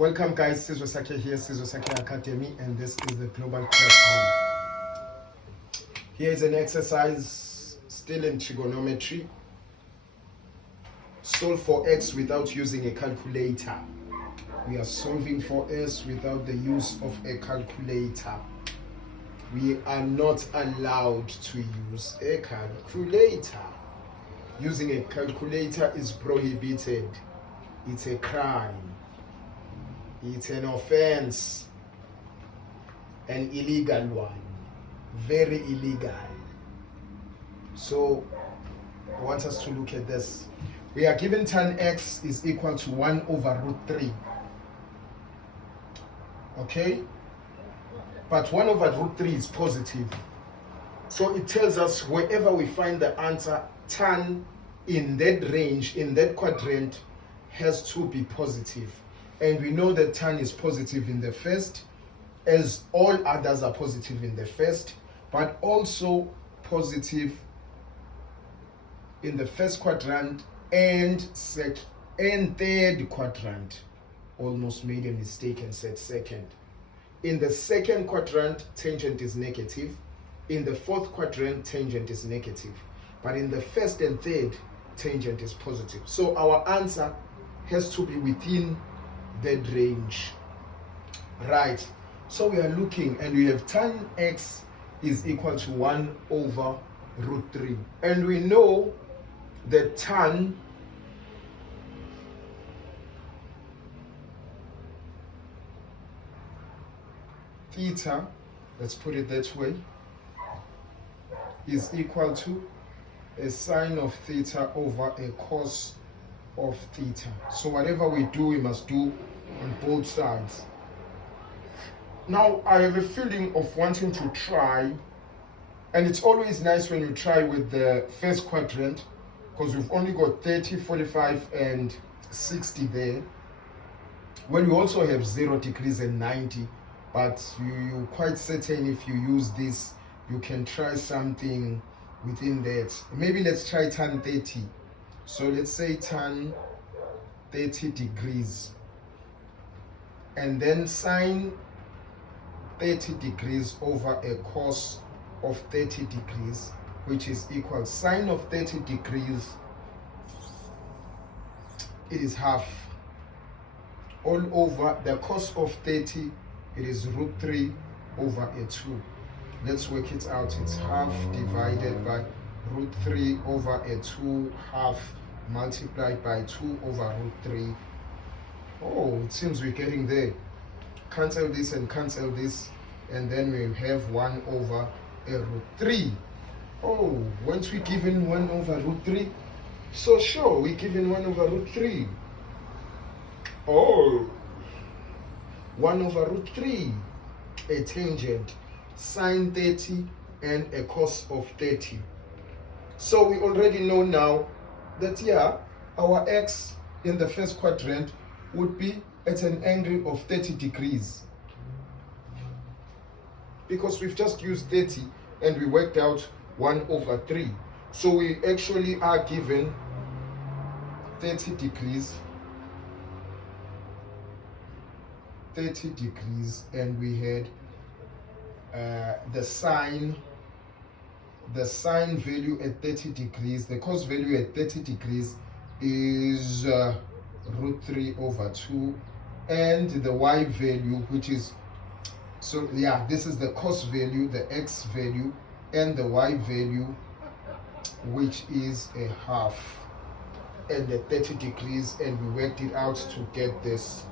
Welcome guys, Sizwe Sakhe here, Sizwe Sakhe Academy, and this is the Global Classroom. Here is an exercise still in trigonometry. Solve for x without using a calculator. We are solving for s without the use of a calculator. We are not allowed to use a calculator. Using a calculator is prohibited. It's a crime. It's an offense. An illegal one. Very illegal. So I want us to look at this. We are given tan x is equal to 1 over root 3. Okay? But 1 over root 3 is positive. So it tells us wherever we find the answer, tan in that range, in that quadrant, has to be positive. And we know that tan is positive in the first, as all others are positive in the first, but also positive in the first quadrant and third quadrant. Almost made a mistake and said second. In the second quadrant, tangent is negative. In the fourth quadrant, tangent is negative. But in the first and third, tangent is positive. So our answer has to be within that range. Right. So we are looking and we have tan x is equal to 1 over root 3. And we know that tan theta, let's put it that way, is equal to a sine of theta over a cos of theta. So whatever we do, we must do on both sides. Now I have a feeling of wanting to try, and it's always nice when you try with the first quadrant, because we've only got 30, 45 and 60 there. Well, we also have 0 degrees and 90, but you're quite certain if you use this, you can try something within that. Maybe let's try tan 30. So let's say tan 30 degrees. And then sine 30 degrees over a cos of 30 degrees, which is equal sine of 30 degrees, it is half. All over the cos of 30, it is root 3 over a 2. Let's work it out. It's half divided by root 3 over a 2, half multiplied by 2 over root 3. Oh, it seems we're getting there. Cancel this and cancel this, and then we have 1 over a root 3. Oh, once we're given 1 over root 3, so sure, we're given 1 over root 3. Oh, 1 over root 3, a tangent, sine 30 and a cos of 30. So we already know now that, yeah, our x in the first quadrant would be at an angle of 30 degrees. Because we've just used 30 and we worked out 1 over 3. So we actually are given 30 degrees, and we had the sine value at 30 degrees, the cos value at 30 degrees is root 3 over 2, and the y value, which is, so yeah, this is the cos value, the x value, and the y value, which is a half, and the 30 degrees, and we worked it out to get this.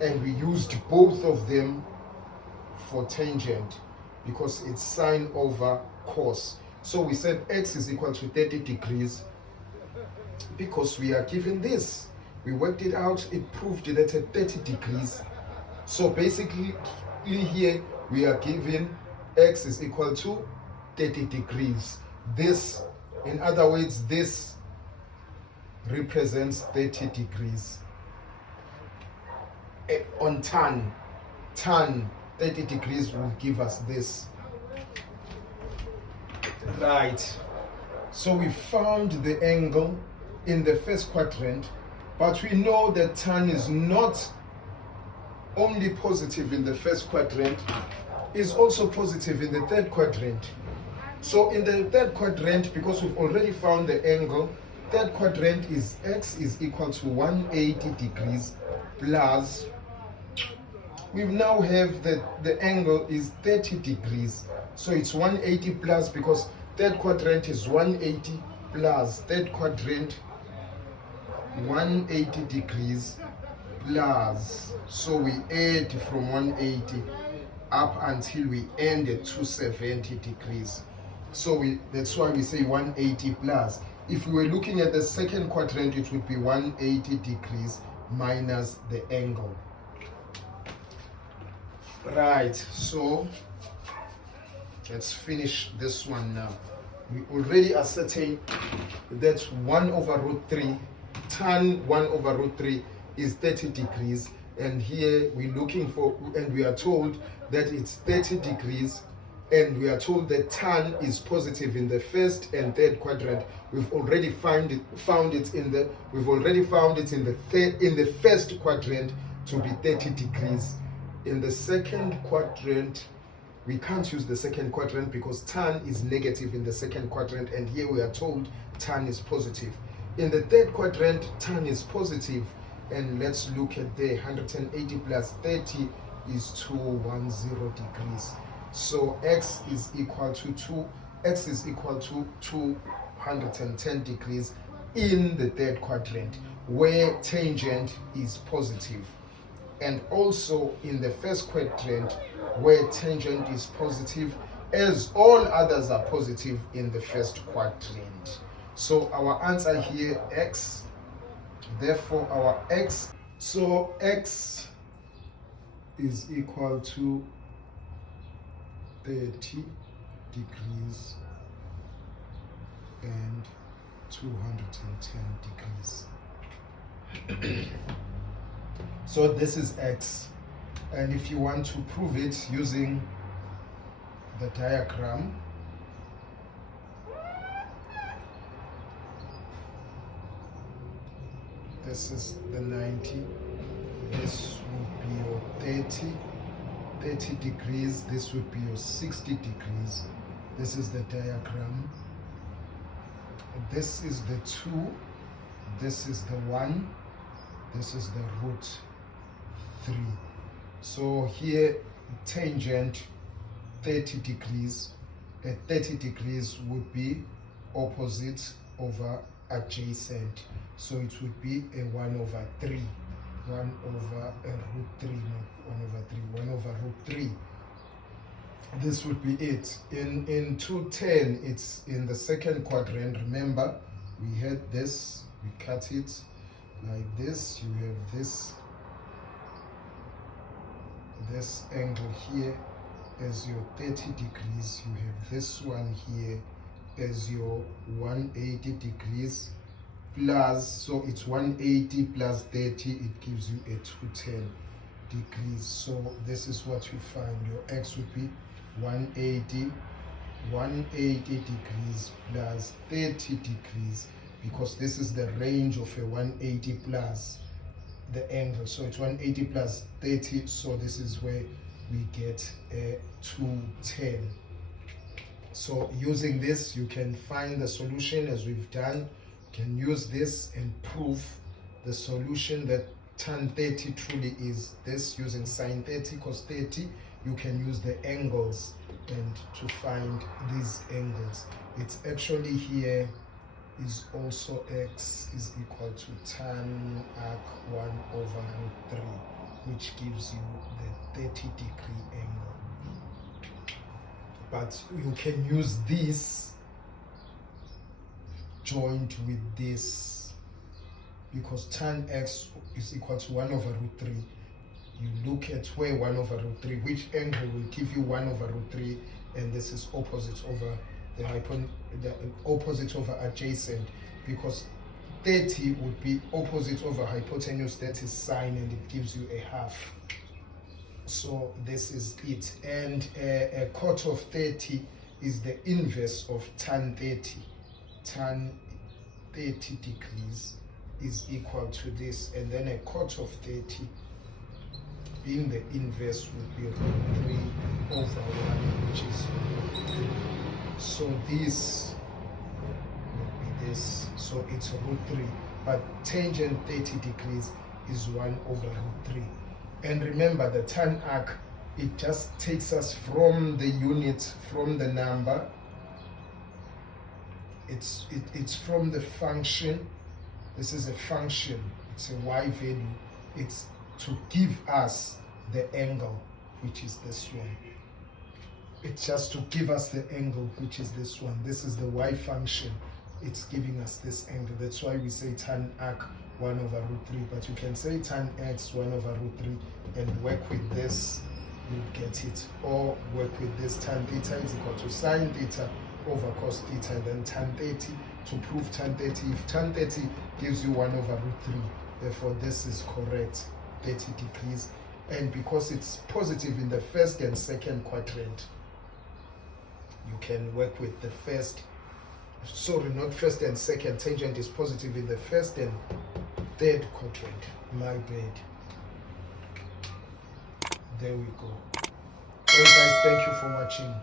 And we used both of them for tangent because it's sine over cos. So we said x is equal to 30 degrees because we are given this. We worked it out, it proved that at 30 degrees. So basically here we are given x is equal to 30 degrees. This, in other words, this represents 30 degrees. On tan 30 degrees will give us this. Right, so we found the angle in the first quadrant, but we know that tan is not only positive in the first quadrant is also positive in the third quadrant. So in the third quadrant, because we've already found the angle, third quadrant is x is equal to 180 degrees plus, we now have the angle is 30 degrees. So it's 180 plus, because third quadrant is 180 plus third quadrant 180 degrees plus. So we add from 180 up until we end at 270 degrees. So that's why we say 180 plus. If we were looking at the second quadrant, it would be 180 degrees minus the angle. Right, so let's finish this one now. We already ascertained that 1 over root 3, tan 1 over root 3 is 30 degrees. And here we're looking for, and we are told that it's 30 degrees, and we are told that tan is positive in the first and third quadrant. We've already found it in the first quadrant to be 30 degrees. In the second quadrant, we can't use the second quadrant because tan is negative in the second quadrant, and here we are told tan is positive. In the third quadrant, tan is positive, and let's look at the 180 plus 30 is 210 degrees. So x is equal to 210 degrees in the third quadrant, where tangent is positive. And also in the first quadrant, where tangent is positive, as all others are positive in the first quadrant. So our answer here, x. Therefore our x, so x is equal to 30 degrees and 210 degrees. So this is x, and if you want to prove it using the diagram, this is the 90, this would be your 30 degrees, this would be your 60 degrees. This is the diagram. This is the 2, this is the 1, this is the root 3. So here tangent 30 degrees, at 30 degrees would be opposite over adjacent. So it would be a 1 over 3. 1 over a root 3, not 1 over 3, 1 over root 3. This would be it. In 210, it's in the second quadrant. Remember, we had this, we cut it like this. You have this angle here as your 30 degrees. You have this one here as your 180 degrees plus, so it's 180 plus 30, it gives you a 210 degrees. So this is what you find. Your x would be 180 degrees plus 30 degrees, because this is the range of a 180 plus the angle. So it's 180 plus 30, so this is where we get a 210. So using this, you can find the solution as we've done. You can use this and prove the solution that tan 30 truly is this, using sine 30, cos 30. You can use the angles and to find these angles. It's actually here is also x is equal to tan arc 1 over root 3, which gives you the 30 degree angle. But you can use this joined with this, because tan x is equal to 1 over root 3. You look at where 1 over root 3, which angle will give you 1 over root 3, and this is opposite over the opposite over adjacent, because 30 would be opposite over hypotenuse, that is sine, and it gives you a half. So this is it. And a cot of 30 is the inverse of tan 30. Tan 30 degrees is equal to this, and then a cot of 30 being the inverse would be root 3 over 1, which is root 3. So this would be this. So it's root 3. But tangent 30 degrees is 1 over root 3. And remember, the tan arc, it just takes us from the unit, from the number. It's from the function. This is a function. It's a y value. It's to give us the angle, which is this one. It's just to give us the angle, which is this one. This is the y function. It's giving us this angle. That's why we say tan arc 1 over root 3. But you can say tan x 1 over root 3 and work with this, you'll get it. Or work with this, tan theta is equal to sine theta over cos theta, and then tan 30 to prove tan 30. If tan 30 gives you 1 over root 3, therefore this is correct, 30 degrees. And because it's positive in the first and second quadrant, you can work with the first, sorry, not first and second, tangent is positive in the first and third quadrant. My bad. There we go. Well guys, thank you for watching.